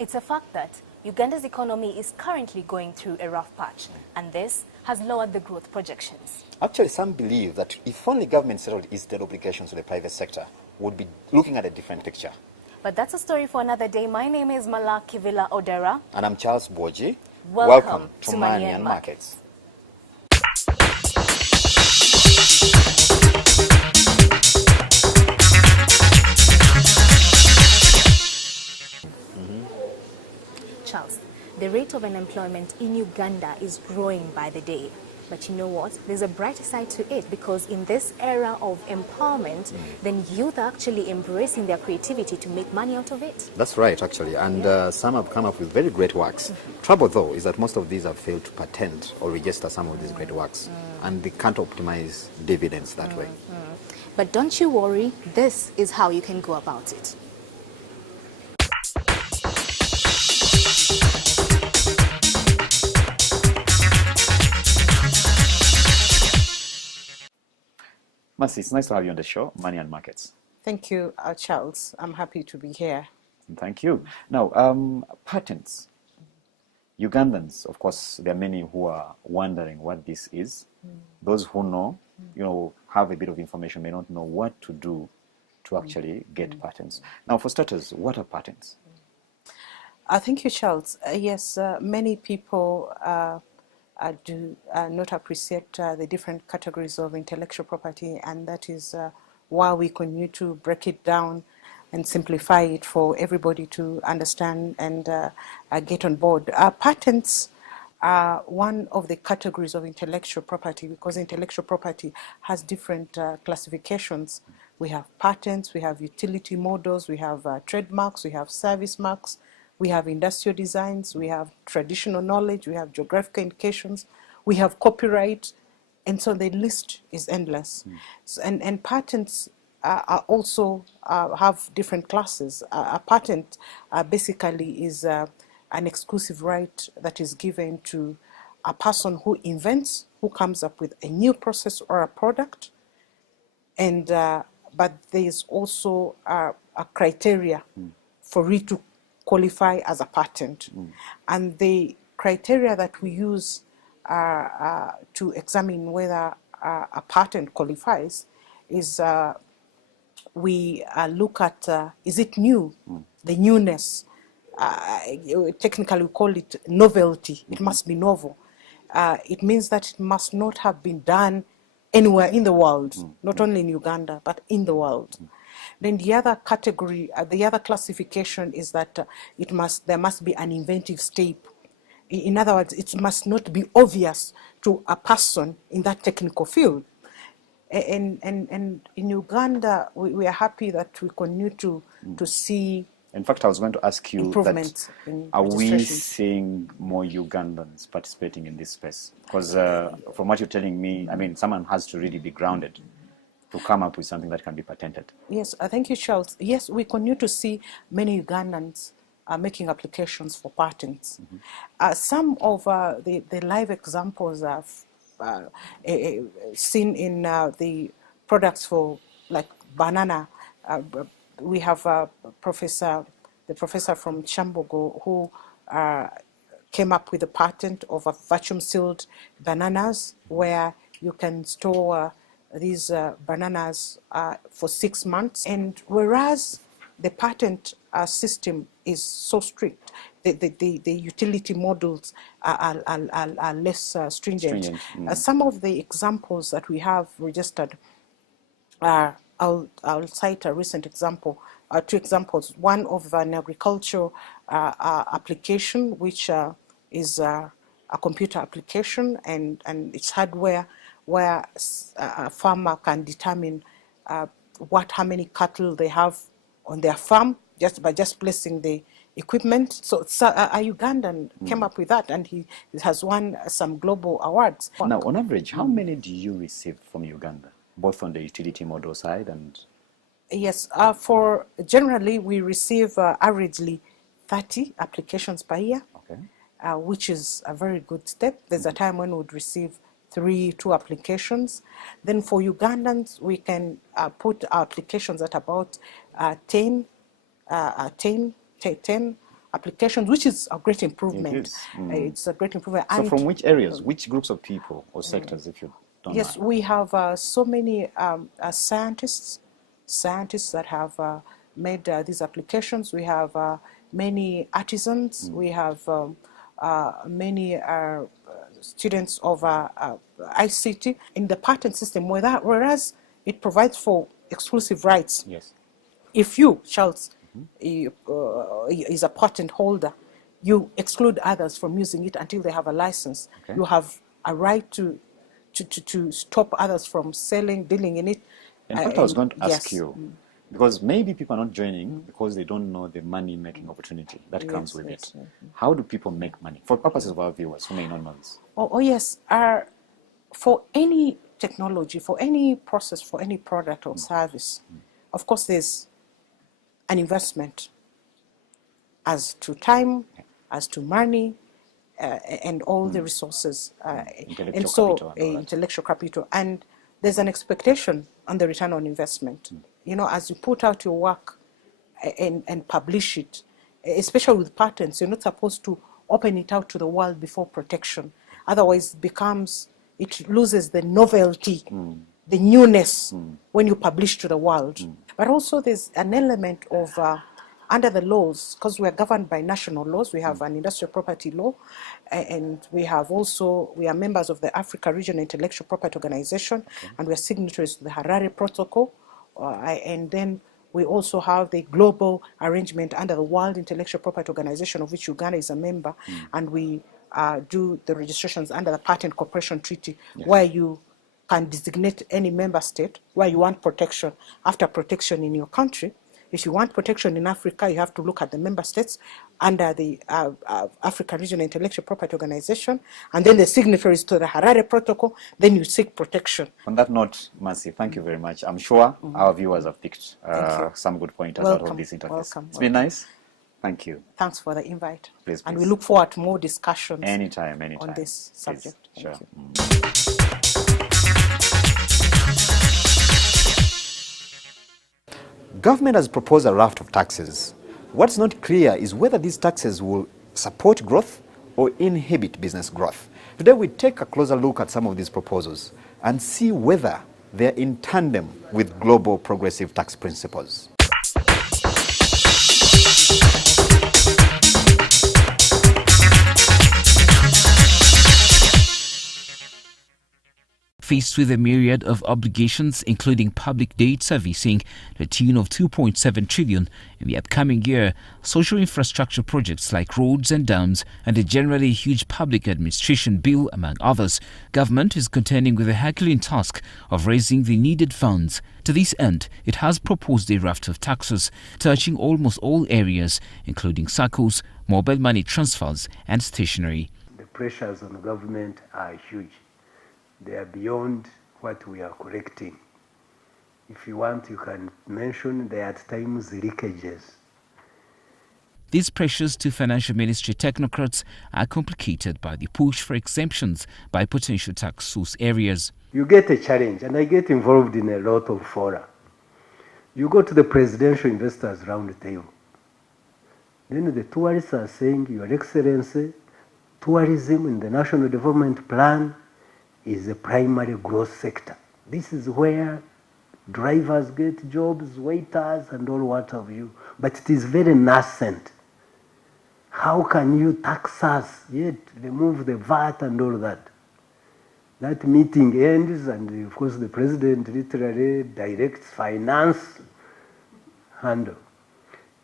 It's a fact that Uganda's economy is currently going through a rough patch, and this has lowered the growth projections. Actually, some believe that if only government settled its debt obligations to the private sector, would be looking at a different picture. But that's a story for another day. My name is Malaki Villa Odera. And I'm Charles Boji. Welcome to Money and Markets. Charles, the rate of unemployment in Uganda is growing by the day. But you know what? There's a brighter side to it, because in this era of empowerment, then youth are actually embracing their creativity to make money out of it. That's right, actually. And some have come up with very great works. Trouble, though, is that most of these have failed to patent or register some of these great works. And they can't optimize dividends that way. But don't you worry, this is how you can go about it. Mercy, it's nice to have you on the show, Money and Markets. Thank you, Charles. I'm happy to be here. Thank you. Now, patents. Ugandans, of course, there are many who are wondering what this is. Those who know, have a bit of information, may not know what to do to actually get patents. Now, for starters, what are patents? Thank you, Charles. Yes, many people do not appreciate the different categories of intellectual property, and that is why we continue to break it down and simplify it for everybody to understand and get on board. Patents are one of the categories of intellectual property, because intellectual property has different classifications. We have patents, we have utility models, we have trademarks, we have service marks, we have industrial designs, we have traditional knowledge, we have geographical indications, we have copyright, and so the list is endless. So, and patents are also have different classes. A patent basically is an exclusive right that is given to a person who invents, who comes up with a new process or a product, and but there is also a criteria for it to qualify as a patent. And the criteria that we use to examine whether a patent qualifies is we look at is it new, the newness. Technically we call it novelty. It must be novel. It means that it must not have been done anywhere in the world, not only in Uganda, but in the world. Then the other category, the other classification is that there must be an inventive step. In other words, it must not be obvious to a person in that technical field. And in Uganda, we are happy that we continue to see. In fact, I was going to ask you improvements that, are we seeing more Ugandans participating in this space? Because from what you're telling me, I mean, someone has to really be grounded to come up with something that can be patented. Yes, thank you, Charles. Yes, we continue to see many Ugandans making applications for patents. Some of the live examples I've seen in the products for, like, banana. We have the professor from Chambogo who came up with a patent of a vacuum-sealed bananas, where you can store these bananas for 6 months. And whereas the patent system is so strict, the utility models are less stringent. Some of the examples that we have registered are, I'll cite a recent example, two examples. One of an agricultural application, which is a computer application, and it's hardware where a farmer can determine how many cattle they have on their farm just by placing the equipment. So a Ugandan came up with that, and he has won some global awards. Now, on average, how many do you receive from Uganda, both on the utility model side and? Yes, for generally we receive averagely 30 applications per year, which is a very good step. There's a time when we would receive 2 applications. Then for Ugandans, we can put our applications at about 10 applications, which is a great improvement. It is. It's a great improvement. So And from which areas, which groups of people or sectors, if you don't yes, mind? we have so many scientists that have made these applications. We have many artisans. We have many students of ICT in the patent system, whereas it provides for exclusive rights. Yes. If you, Charles, is a patent holder, you exclude others from using it until they have a license. Okay. You have a right to stop others from selling, dealing in it. In fact, I was going to ask yes. you, because maybe people are not joining because they don't know the money-making opportunity that comes with yes, it. How do people make money? For purposes of our viewers who may not know this. Oh yes. For any technology, for any process, for any product or service, of course, there's an investment as to time, as to money, and all the resources, Intellectual capital and all that. intellectual capital, and there's an expectation on the return on investment. You know, as you put out your work and publish it, especially with patents, you're not supposed to open it out to the world before protection. Otherwise, it loses the novelty, the newness when you publish to the world. But also there's an element of, under the laws, because we are governed by national laws, we have an industrial property law, and we are members of the Africa Regional Intellectual Property Organization, and we are signatories to the Harare Protocol, and then we also have the global arrangement under the World Intellectual Property Organization, of which Uganda is a member, and we do the registrations under the Patent Cooperation Treaty, where you can designate any member state where you want protection. After protection in your country, if you want protection in Africa, you have to look at the member states under the Africa Regional Intellectual Property Organization, and then the signatories to the Harare Protocol, then you seek protection. On that note, Mercy, thank you very much. I'm sure our viewers have picked some good pointers out of this interview. It's been nice. Thank you. Thanks for the invite. Please, and please. we look forward to more discussions Anytime. on this subject. Please. Sure. Government has proposed a raft of taxes. What's not clear is whether these taxes will support growth or inhibit business growth. Today we take a closer look at some of these proposals and see whether they're in tandem with global progressive tax principles. Faced with a myriad of obligations, including public debt servicing to the tune of 2.7 trillion in the upcoming year, social infrastructure projects like roads and dams, and a generally huge public administration bill, among others, government is contending with the Herculean task of raising the needed funds. To this end, it has proposed a raft of taxes touching almost all areas, including SACCOs, mobile money transfers, and stationery. The pressures on government are huge. They are beyond what we are collecting. If you want, you can mention there are at times leakages. These pressures to financial ministry technocrats are complicated by the push for exemptions by potential tax source areas. You get a challenge, and I get involved in a lot of fora. You go to the Presidential Investors Round Table. Then the tourists are saying, Your Excellency, tourism in the National Development Plan is a primary growth sector. This is where drivers get jobs, waiters, and all what have you. But it is very nascent. How can you tax us, yet remove the VAT and all that? That meeting ends, and of course the president literally directs finance handle.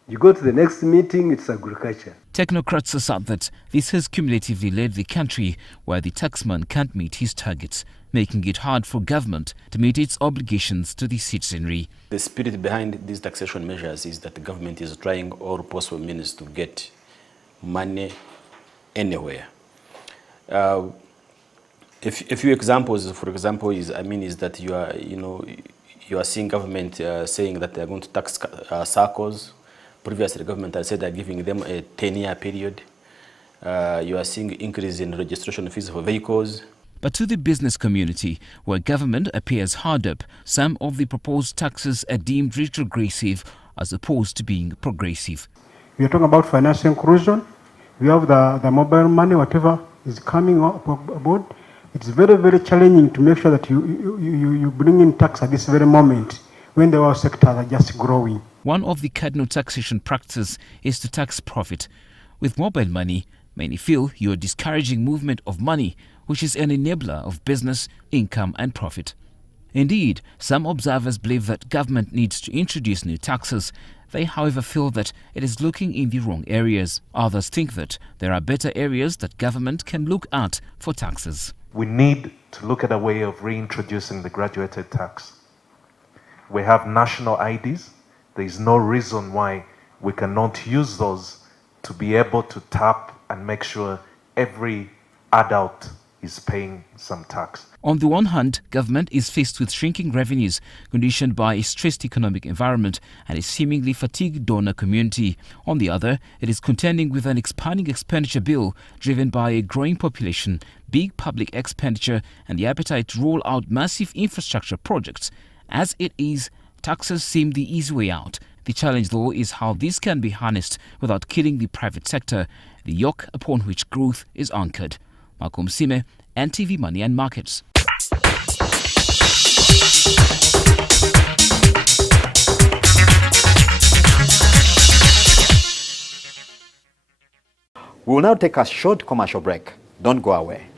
You go to the next meeting, it's agriculture. Technocrats assert that this has cumulatively led the country where the taxman can't meet his targets, making it hard for government to meet its obligations to the citizenry. The spirit behind these taxation measures is that the government is trying all possible means to get money anywhere. A few examples, for example, is that you are seeing government saying that they are going to tax SACCOs. Previously, the government had said they're giving them a 10-year period. You are seeing increase in registration fees for vehicles. But to the business community, where government appears hard up, some of the proposed taxes are deemed retrogressive as opposed to being progressive. We are talking about financial inclusion. We have the mobile money, whatever is coming aboard. It's very, very challenging to make sure that you bring in tax at this very moment when the oil sectors are just growing. One of the cardinal taxation practices is to tax profit. With mobile money, many feel you are discouraging movement of money, which is an enabler of business, income and profit. Indeed, some observers believe that government needs to introduce new taxes. They, however, feel that it is looking in the wrong areas. Others think that there are better areas that government can look at for taxes. We need to look at a way of reintroducing the graduated tax. We have national IDs. There is no reason why we cannot use those to be able to tap and make sure every adult is paying some tax. On the one hand, government is faced with shrinking revenues conditioned by a stressed economic environment and a seemingly fatigued donor community. On the other, it is contending with an expanding expenditure bill driven by a growing population, big public expenditure and the appetite to roll out massive infrastructure projects. As it is, taxes seem the easy way out. The challenge, though, is how this can be harnessed without killing the private sector, the yoke upon which growth is anchored. Malcolm Sime, NTV Money and Markets. We will now take a short commercial break. Don't go away.